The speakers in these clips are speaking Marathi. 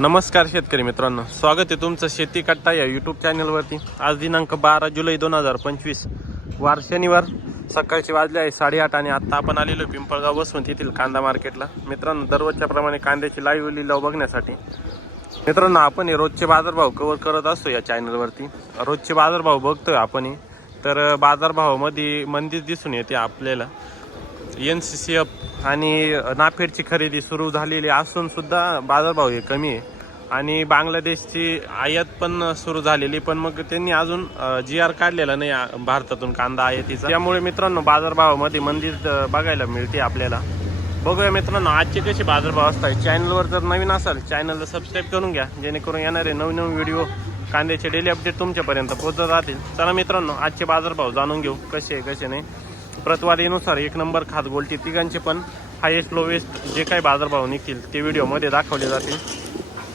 नमस्कार शेतकरी मित्रांनो स्वागत आहे तुमचं शेती कट्टा या यूट्यूब चॅनलवरती आज दिनांक बारा जुलै दोन हजार पंचवीस वार शनिवार सकाळचे वाजले आहे साडेआठ आणि आत्ता आपण आलेलो पिंपळगाव बसून येथील कांदा मार्केटला मित्रांनो दररोजच्या प्रमाणे कांद्याची लाईव्ह लिलाव बघण्यासाठी. मित्रांनो आपण हे रोजचे बाजारभाव कवर करत असतो या चॅनलवरती रोजचे बाजारभाव बघतोय आपण तर बाजारभावामध्ये मंदीच दिसून येते आपल्याला. एन सी सी एफ आणि नाफेडची खरेदी सुरू झालेली असून सुद्धा बाजारभाव हे कमी आहे. आणि बांगलादेशची आयात पण सुरू झालेली पण मग त्यांनी अजून जी आर काढलेला नाही भारतातून कांदा आयातीचा त्यामुळे मित्रांनो बाजारभावामध्ये मंदिर बघायला मिळते आपल्याला. बघूया मित्रांनो आजचे कसे बाजारभाव असतात. चॅनलवर जर नवीन असाल चॅनलला सबस्क्राईब करून घ्या. जेणेकरून येणारे नवीन नवीन व्हिडिओ कांद्याचे डेली अपडेट तुमच्यापर्यंत पोहोचत राहतील. चला मित्रांनो आजचे बाजारभाव जाणून घेऊ कसे आहे कसे नाही. प्रतवारीनुसार एक नंबर खात गोलटी तिघांचे पण हायेस्ट लोवेस्ट जे काही बाजारभाव निघतील ते व्हिडिओमध्ये दाखवले जातील.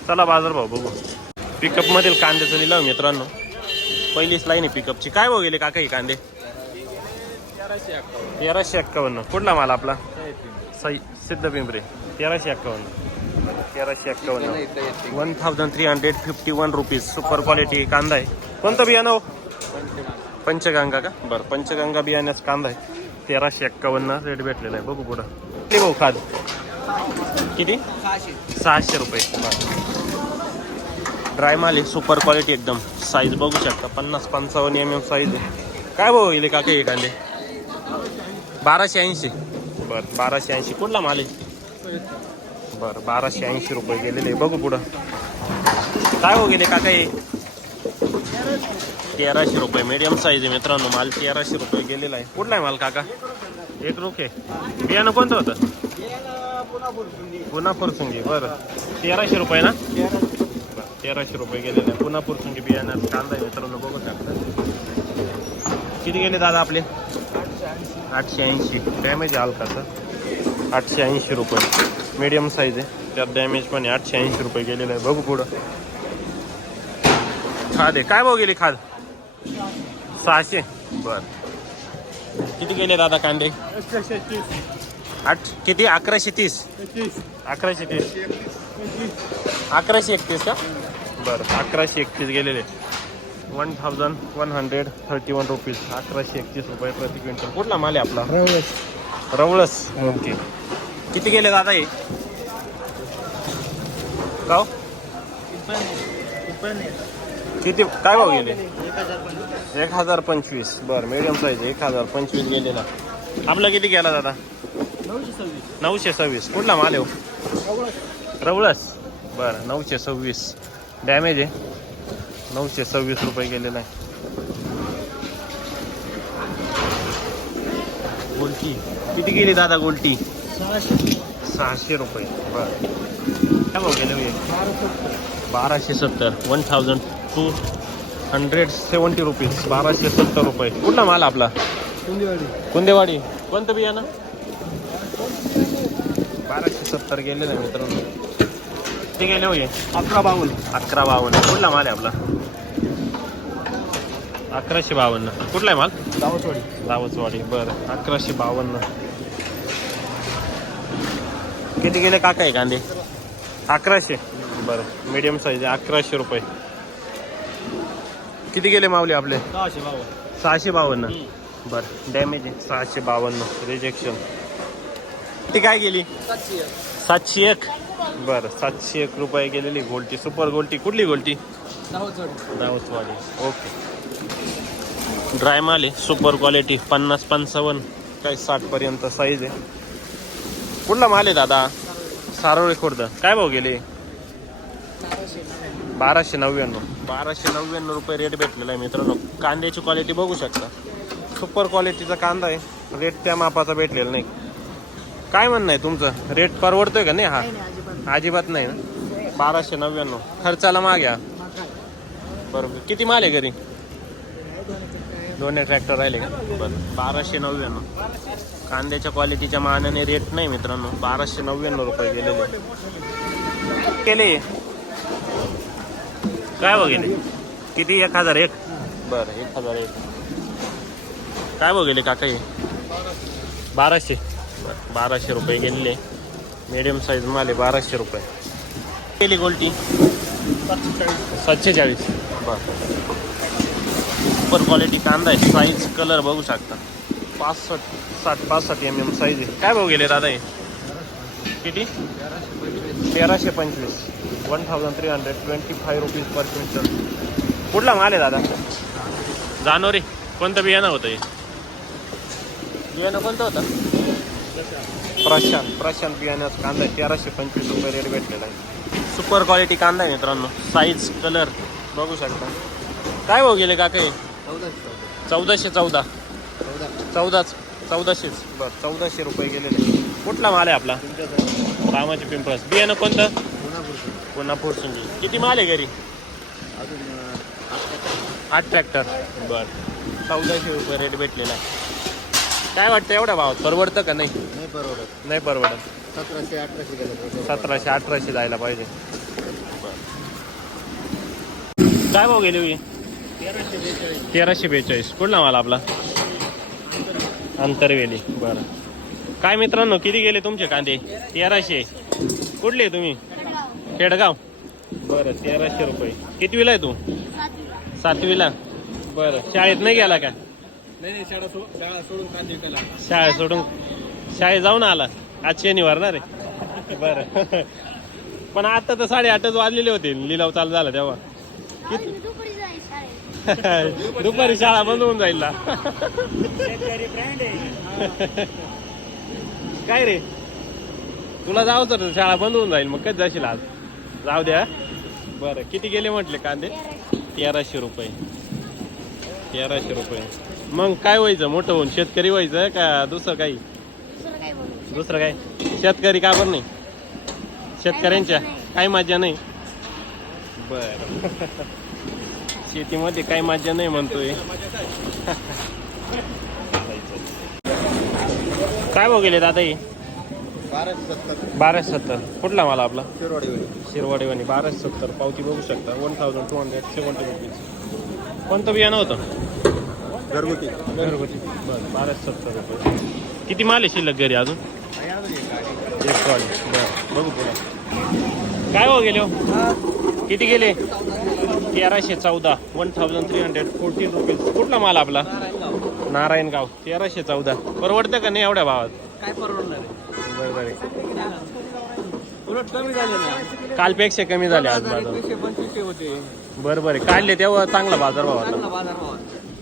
चला बाजारभाव बघू. पिकअपमधील कांद्याचं लिलाव मित्रांनो. पहिलीच लाईन आहे पिकअपची काय भाव गेले काका ही कांदे? तेराशे एक्कावन्न. कुठला माल आपला? सई सिद्ध पिंपरे तेराशे एक्कावन्न. तेराशे एक्कावन्न. One thousand three hundred fifty one rupees super quality कांदा आहे. कोणतं बियाणं हो? पंचगंगा का? बरं पंचगंगा बियाण्याचा कांदा आहे. तेराशे एक्कावन्न रेट भेटलेला आहे. बघू पुढं. किती भाऊ खाद. किती? सहाशे रुपये. ड्राय माल आहे. सुपर क्वालिटी एकदम. साईज बघू शकता. पन्नास पंचावन्न एम एम साईज आहे. काय भाऊ इले काका काही कांदे? बाराशे ऐंशी. बरं बाराशे ऐंशी. कुठला माल आहे? बरं बाराशे ऐंशी रुपये गेलेले आहे. बघू पुढं. काय हो गेले काका काही तेराशे रुपये. मिडियम साईज आहे मित्रांनो. माल तेराशे रुपये गेलेला आहे. कुठला आहे माल काका? एक रुपये. बियाणं कोणतं होतं? पुन्हा फुरसुंगी बरं. तेराशे रुपये ना? तेराशे रुपये गेलेले आहे. पुन्हा फुरसुंगी बियाणं कांदा आहे मित्रांनो. बघू शकता. किती गेले दादा आपले? आठशे ऐंशी. डॅमेज आलं का तर. आठशे ऐंशी रुपये. मिडियम साईज आहे. त्यात डॅमेज पण आहे. आठशे ऐंशी रुपये गेलेलं आहे. बघू पुढं. खाद आहे. काय भाव गेली खाद? सहाशे. बर. किती गेले दादा कांदे? आठ. किती? अकराशे तीस. अकराशे तीस. अकराशे एकतीस का? बरं अकराशे एकतीस गेलेले. One thousand one hundred thirty one rupees अकराशे एकतीस रुपये प्रति क्विंटल. कुठला माल आहे आपला? रवळस. ओके. किती गेले दादा हे? गाव किती? काय भाव गेले? एक हजार पंचवीस. बरं मीडियम साईज एक हजार पंचवीस गेलेला. आपला किती गेला दादा? नऊशे सव्वीस. कुठला माल येऊ हो? रवळस. बरं नऊशे सव्वीस. डॅमेज आहे. नऊशे सव्वीस रुपये गेलेला आहे. गोलटी. किती गेली दादा गोलटी? सहाशे रुपये. बरं. काय भाव गेले हो बाराशे सत्तर. One thousand. Two hundred seventy rupees बाराशे सत्तर रुपये. कुठला माल आपला? कुंदेवाडी. कोणतं बियाणं? बाराशे सत्तर गेलेलं आहे मित्रांनो. किती गेले होय? अकरा बावन्न. अकरा बावन्न. कुठला माल आहे आपला? अकराशे बावन्न. कुठला आहे माल? दावतवाडी दावचवाडी बरं. अकराशे बावन्न. किती गेले काका आहे कांदे? अकराशे. बरं. मीडियम साईज आहे. अकराशे रुपये. किती गेले मावले आपले? सहाशे बावन्न. सहाशे बावन्न. बरं डॅमेज आहे. सहाशे बावन्न. रिजेक्शन ती काय गेली सातशे एक. बरं सातशे एक रुपये गेलेली गोल्टी. सुपर गोल्टी. कुठली गोल्टी? दावतवाडी ओके ड्राय माल आहे. सुपर क्वालिटी पन्नास पंचावन्न. काही साठपर्यंत साईज आहे. कुठला माल आहे दादा? सारोळे खुर्द. काय भाव गेले? बाराशे नव्याण्णव. बाराशे नव्याण्णव रुपये रेट भेटलेला आहे मित्रांनो. कांद्याची क्वालिटी बघू शकता. सुपर क्वालिटीचा कांदा आहे. रेट त्या मापाचा भेटलेला नाही. काय म्हणणं आहे तुमचं? रेट परवडतोय का नाही हा? अजिबात नाही. ना? बाराशे नव्याण्णव. खर्चाला माग्या बरोबर किती माल आहे घरी? दोन्ही ट्रॅक्टर राहिले का? बरं. बाराशे नव्याण्णव. कांद्याच्या क्वालिटीच्या मानाने रेट नाही मित्रांनो. बाराशे नव्याण्णव रुपये गेलेले. केले. काय बघेले किती? एक हजार एक? बरं एक हजार एक. काय बघेले काका हे? बाराशे. बरं बाराशे रुपये गेलेले मीडियम साईज माल आहे बाराशे रुपये. केली गोल्टी? सातशे चाळीस बर. सुपर क्वालिटी कांदा आहे साईज कलर बघू शकता. पासष्ट साठ पासष्ट एम एम साईज आहे. काय भाऊ गेले दादा हे? किती? तेराशे पंचवीस. One thousand three hundred twenty five rupees per quintal कुठला माल आहे दादा? जानोरी. कोणतं बियाणं होतं हे? बियाणं कोणतं होतं? प्रशांत प्रशांत बियाण्याचा कांदा आहे तेराशे पंचवीस रुपये रेट भेटलेला आहे. सुपर क्वालिटी कांदा आहे मित्रांनो. साईज कलर बघू शकता. काय भाऊ गेले काका हे? चौदाशे चौदा. चौदाच चौदाशेच. बरं चौदाशे रुपये गेलेले. कुठला माल आहे आपला? रामाचे पिंपळस. बियाणं कोणतं? पुन्हा फुरसुंगी किती माल आहे घरी? आठ ट्रॅक्टर. बरं. चौदाशे रुपये रेट भेटलेला आहे. काय वाटतं एवढ्या भावात परवडतं का नाही? नाही परवडत. नाही परवडत. सतराशे अठराशे गेलं सतराशे अठराशे जायला पाहिजे. काय भाव गेले होई तेराशे बेचाळीस. तेराशे बेचाळीस. कुठला माल आपला? अंतरवेली. बरं. काय मित्रांनो किती गेले तुमचे कांदे? तेराशे. कुठले तुम्ही? खेडगाव? बरं तेराशे रुपये. कितवीला आहे तू? सातवीला. बरं शाळेत नाही गेला का? नाही नाही शाळा शाळा सोडून कांदे विकायला शाळेत सोडून शाळेत जाऊन आला. आज शनिवार ना रे. बरं. पण आता तर साडेआठच वाजलेले होते. लिलाव चालू झाला तेव्हा. किती दुपारी शाळा बंद होऊन जाईल ना. काय रे? तुला जाऊ तर शाळा बंद होऊन जाईल. मग कधी जाशील आज? जाऊ द्या. बरं किती गेले म्हटले कांदे? तेराशे रुपये. तेराशे रुपये. मग काय व्हायचं? मोठं होऊन शेतकरी व्हायचं का दुसरं काही? दुसरं काय काय? शेतकरी का बरं नाही? शेतकऱ्यांच्या काही मजा नाही. बर. शेतीमध्ये काही मजा नाही म्हणतोय. काय गेले दादा हे बाराशे सत्तर. बाराशे सत्तर. कुठला मला आपला? शिरवाडी शिरवाडीवाणी बाराशे सत्तर. पावती बघू शकता. One thousand two hundred seventy rupees कोणतं बियाणं होतं? घरगुती. घरगुती. बरं बाराशे सत्तर रुपये. किती माल आहे शिल्लक घरी अजून? एक ट्रॉली बरं बघू पुढे. काय हो गेले हो? किती गेले? तेराशे चौदा. One thousand three hundred fourteen rupees कुठला माल आपला? नारायणगाव. तेराशे चौदा. परवडतं का नाही एवढ्या भावात? काय परवडणार आहे? बरं बरं उलट कमी झाले ना. कालपेक्षा कमी झाले आज बाजार. एकवीसशे पंचवीसशे होते. बरं बरं काढले तेव्हा चांगला बाजारभाव होता. चांगला बाजार भाव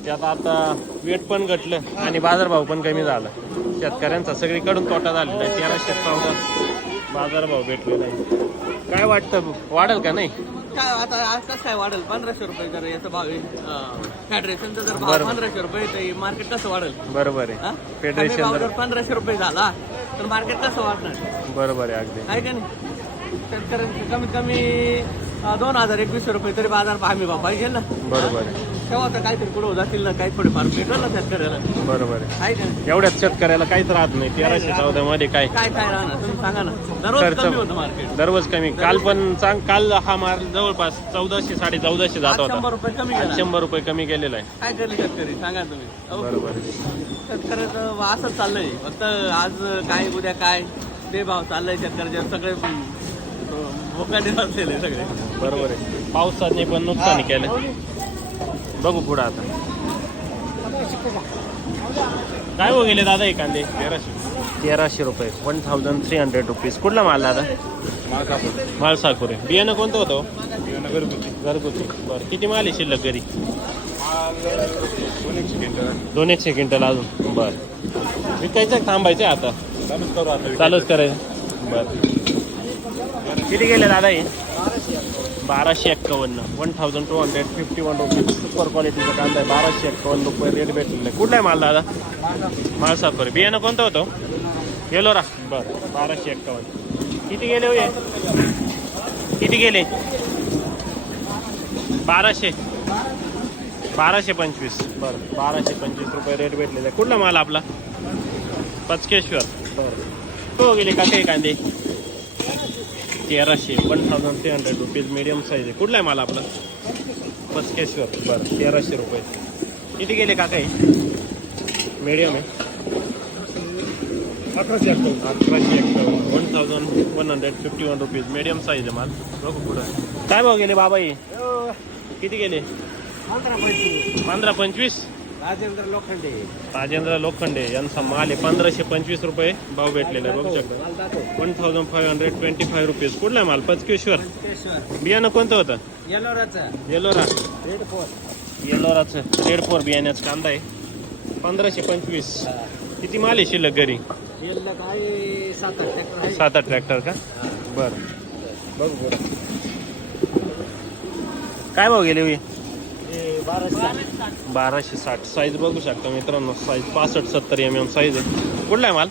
त्यात आता वेट पण घटलं आणि बाजारभाव पण कमी झाला. शेतकऱ्यांचा सगळीकडून तोटा झालेला आहे. तेराशे चौदा बाजारभाव भेटलेला आहे. काय वाटतं? वाढेल का नाही? काय आता आज कसं काय वाढेल? पंधराशे रुपये जर याचा भाव आहे फेडरेशनचा जर भाव बरोबर. पंधराशे रुपये तर मार्केट कसं वाढेल? बरोबर हा? आहे कमी फेडरेशन भाव जर जर पंधराशे रुपये झाला तर मार्केट कसं वाढणार? बरोबर आहे अगदी. आहे का नाही? शेतकऱ्यांचे कमीत कमी अं, दोन हजार एकवीसशे रुपये तरी बाजार हमी भाव पाहिजे ना? बरोबर आहे. तेव्हा तर काहीतरी पुढे जातील ना काही थोडेफार भेटेल ना शेतकऱ्याला. बरोबर आहे. आहे का नाही? एवढ्याच शेतकऱ्याला काहीच राहत नाही. तेराशे चौदा मध्ये काय? काय काय राहणार? तुम्ही सांगा ना. दररोज कमी होतं मार्केट दररोज कमी. काल पण चांग काल हा माल जवळपास चौदाशे साडे चौदाशे जात शंभर होता. रुपये कमी आज गेला शंभर रुपये कमी गेलेला आहे. काय करले शेतकरी? सांगा तुम्ही. अहो, बरोबर आहे. शेतकऱ्याचं असंच चाललंय. फक्त आज काय उद्या काय ते भाव चाललंय शेतकऱ्याचे. सगळे भोकाने बसलेले सगळे. बरोबर आहे. पावसाने पण नुकसान केलं. बघू पुढं आता. काय हो गेले दादा हे कांदे? तेराशे तेराशे रुपये. One thousand three hundred rupees कुठला माल दादा? माल साखरे बियाणं कोणतं होतं हो? घरगुती. घरगुती बरं. किती माल आहे शिल्लक घरी? दोन एकशे क्विंटल अजून. बरं. विकायचं का थांबायचं आता. चालूच करू आता. चालूच करायचं. बरं. किती गेले दादा हे? बाराशे एक्कावन्न one thousand two hundred fifty one rupees super क्वालिटीचा कांदा आहे बाराशे एक्कावन्न रुपये रेट भेटलेला आहे. कुठला आहे माल दादा? माल बियाणं कोणतं होतं? गेलो रा बरं बाराशे एक्कावन्न. किती गेले हो किती गेले? बाराशे. बाराशे पंचवीस. बरं बाराशे पंचवीस रुपये रेट भेटलेला आहे. कुठला माल आपला? पचकेश्वर. बरं. हो गेले का काही कांदे? तेराशे one thousand three hundred rupees medium size आहे. कुठला आहे माल आपला? पचकेश्वर बरं तेराशे रुपये. किती गेले का काही मीडियम आहे. अकराशे अठ्ठावीस अकराशे एक्कावन्न. One thousand one hundred fifty one rupees medium size आहे माल. बघू पुढं. काय भाव गेले बाबा हे? किती गेले? पंधरा पैसे पंधरा पंचवीस? राजेंद्र लोखंडे. राजेंद्र लोखंडे यांचा माल आहे पंधराशे पंचवीस रुपये भाव भेटलेला आहे बघू शकता. One thousand five hundred twenty five rupees. कुठला माल? पचकेश्वर. केशवर बियाणं कोणतं होतं? येलोराचा. येलोरा. रेड फोर येलोराचं. रेड फोर बियाण्याचा कांदा आहे. पंधराशे पंचवीस. किती माल आहे शिल्लक घरी? सात आठ ट्रॅक्टर सात आठ ट्रॅक्टर का? बरं. बघू बरं. काय भाव गेले बाराशे साठ. साईज बघू शकता मित्रांनो. साईज पासष्ट सत्तर एम एम साईज आहे. कुठला आहे माल?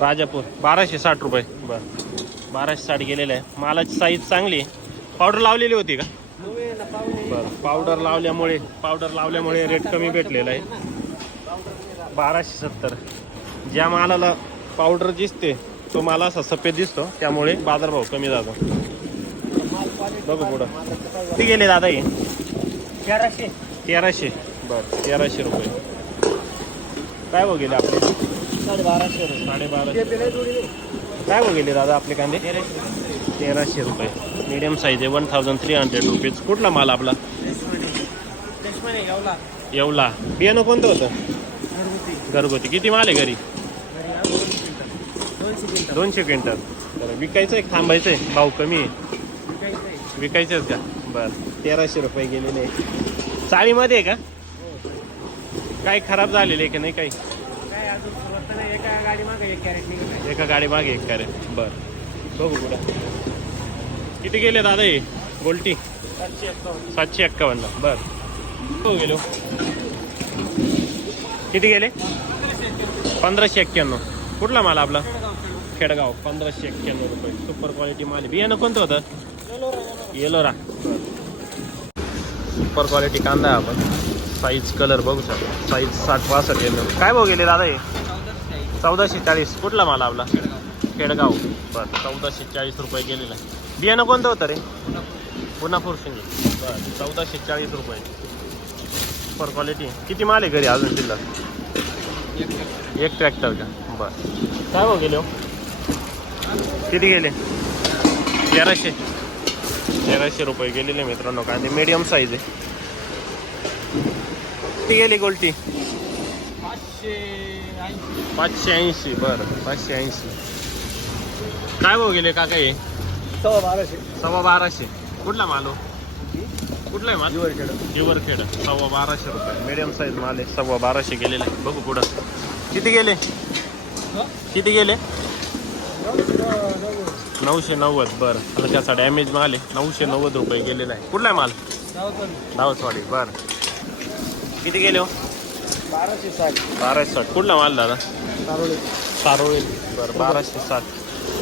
राजापूर. बाराशे साठ रुपये. बरं. बाराशे साठ गेलेलं आहे. मालाची साईज चांगली आहे. पावडर लावलेली होती का? बरं. पावडर लावल्यामुळे पावडर लावल्यामुळे रेट कमी भेटलेला आहे. बाराशे सत्तर. ज्या मालाला पावडर दिसते तो माल असा सफेद दिसतो. त्यामुळे बाजारभाव कमी जातो. बघू पुढं. ती गेले दादा हे? तेराशे. तेराशे. बरं तेराशे रुपये. काय गेले आपले? साडे बाराशे रुपये. साडेबाराशे. काय गेले दादा आपले कांदे? तेराशे रुपये. मीडियम साईज आहे one thousand three hundred rupees कुठला माल आपला? येवला. बियाणं कोणतं होतं? घरगुती. किती माल आहे घरी? दोनशे क्विंटल. बरं विकायचं आहे थांबायचं आहे भाव कमी आहे. विकायचं आहे. विकायचं आहे का बरं. तेराशे रुपये गेलेले. चाळीमध्ये आहे का? काय खराब झालेले आहे की नाही काही? एका गाडी मागे एक कॅरेट एका गाडी मागे एक करे बरं. बघू पुढं. किती गेले दादा हे? गोल्टी सातशे एक्कावन्न. बरं. हो गेलो. किती गेले? पंधराशे एक्क्याण्णव. कुठला माल आपला? खेडगाव पंधराशे एक्क्याण्णव रुपये. सुपर क्वालिटी माल. बियाणं कोणतं होतं? येलोरा. सुपर क्वालिटी कांदा आहे आपण. साईज कलर बघू शकतो. साईज साठ पासष्ट एम काय बघ गेले दादा हे? चौदाशे चाळीस. कुठला माल आपला? खेडगाव. बरं चौदाशे चाळीस रुपये गेलेला आहे. बियाणं कोणतं होतं रे? पुन्हा शिंगे बरं चौदाशे चाळीस रुपये. सुपर क्वालिटी किती माल आहे घरी अजून शिल्लक एक ट्रॅक्टर का? बरं. काय भाव गेले हो? किती गेले? तेराशे. तेराशे रुपये गेलेले मित्रांनो कांदे मीडियम साईज आहे. किती गेली गोल्टी. पाचशे ऐंशी बरं पाचशे ऐंशी. काय भाव गेले काका हे? सव्वा बाराशे सव्वा बाराशे कुठला माल हो? कुठला आहे माल? जीवर खेळ जिवरखेड. सव्वा बाराशे रुपये. मीडियम साईज माल आहे. सव्वा बाराशे गेलेले आहे. बघू पुढं. किती गेले? किती गेले? नऊशे नव्वद बरं. आता त्याचा डॅमेज माल आहे. नऊशे नव्वद रुपये गेलेला आहे. कुठला आहे माल? दावतवाडी बरं. किती गेले हो? बाराशे साठ. बाराशे साठ कुठला माल दादा? तारोळे सारोळी. बरं बाराशे साठ.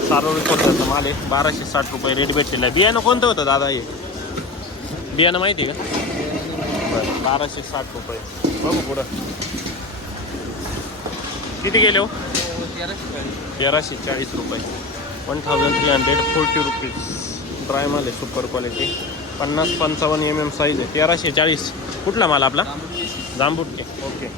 सारोळी कोणत्याचा माल आहे? बाराशे साठ रुपये रेट भेटलेला आहे. बियाणं कोणतं होतं दादा हे? बियाणं माहिती आहे का? बरं बाराशे साठ रुपये. बघू पुढं. किती गेले हो? तेराशे चाळीस रुपये. One thousand three hundred forty rupees dry माल आहे सुपर क्वालिटी पन्नास पंचावन्न एम एम साईज आहे. तेराशे चाळीस. कुठला माल आपला? जांबुटके ओके